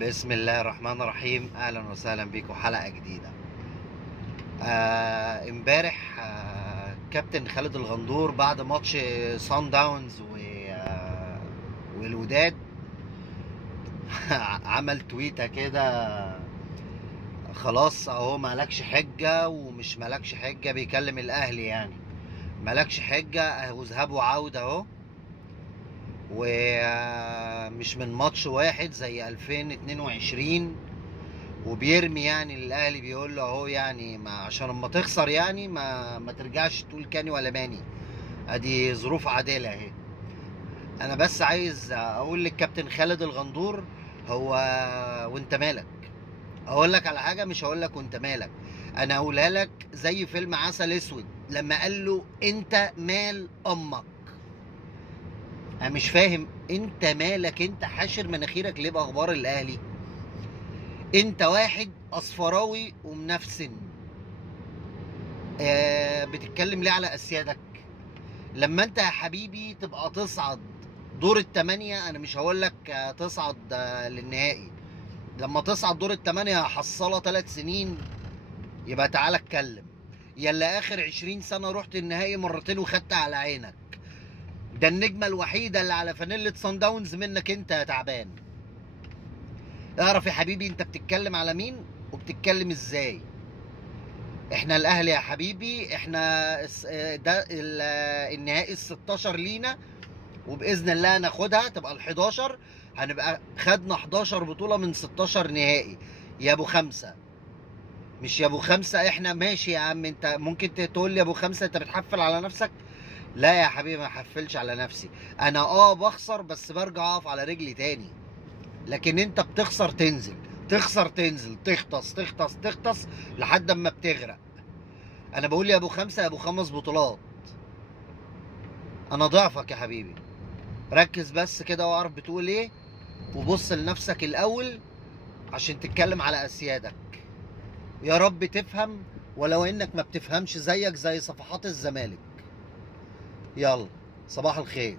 بسم الله الرحمن الرحيم. اهلا وسهلا بيكم حلقه جديده. امبارح كابتن خالد الغندور بعد ماتش سان داونز والوداد عمل تويته كده. خلاص اهو مالكش حجه ومش مالكش حجه، بيكلم الاهلي يعني مالكش حجه اهو، ذهاب وعوده اهو، ومش من ماتش واحد زي 2022. وبيرمي يعني للاهلي، بيقول له اهو يعني ما عشان اما تخسر يعني ما ترجعش تقول كاني ولا ماني، ادي ظروف عادله اهي. انا بس عايز اقول للكابتن خالد الغندور، هو وانت مالك؟ اقول لك على حاجه، مش هقول لك وانت مالك، انا اقولها لك زي فيلم عسل اسود لما قال له انت مال امك. انا مش فاهم انت مالك، انت حاشر مناخيرك ليه باخبار الاهلي؟ انت واحد اصفراوي ومنفسن، بتتكلم ليه على اسيادك؟ لما انت يا حبيبي تبقى تصعد دور الثمانية، انا مش هقول لك تصعد للنهائي، لما تصعد دور الثمانية هحصلها 3 سنين، يبقى تعالى اتكلم. يلا اخر 20 سنة رحت النهائي مرتين وخدت على عينك، ده النجمة الوحيدة اللي على فانيلة صن داونز منك انت يا تعبان. اعرف يا حبيبي انت بتتكلم على مين وبتتكلم ازاي. احنا الاهلي يا حبيبي، احنا ده النهائي ال16 لينا، وباذن الله ناخدها تبقى ال11، هنبقى خدنا 11 بطوله من 16 نهائي. يا ابو خمسه، مش يا ابو خمسه، احنا ماشي يا عم، انت ممكن تقول لي يا ابو خمسه، انت بتحفل على نفسك؟ لا يا حبيبي ما احفلش على نفسي، انا بخسر بس برجع اقف على رجلي تاني. لكن انت بتخسر تنزل، تخسر تنزل، تغطس تغطس تغطس لحد اما بتغرق. انا بقول يا ابو خمسه، يا ابو 5 بطولات، انا ضعفك يا حبيبي. ركز بس كده واعرف بتقول ايه، وبص لنفسك الاول عشان تتكلم على اسيادك. يا رب تفهم، ولو انك ما بتفهمش زيك زي صفحات الزمالك. يلا، صباح الخير.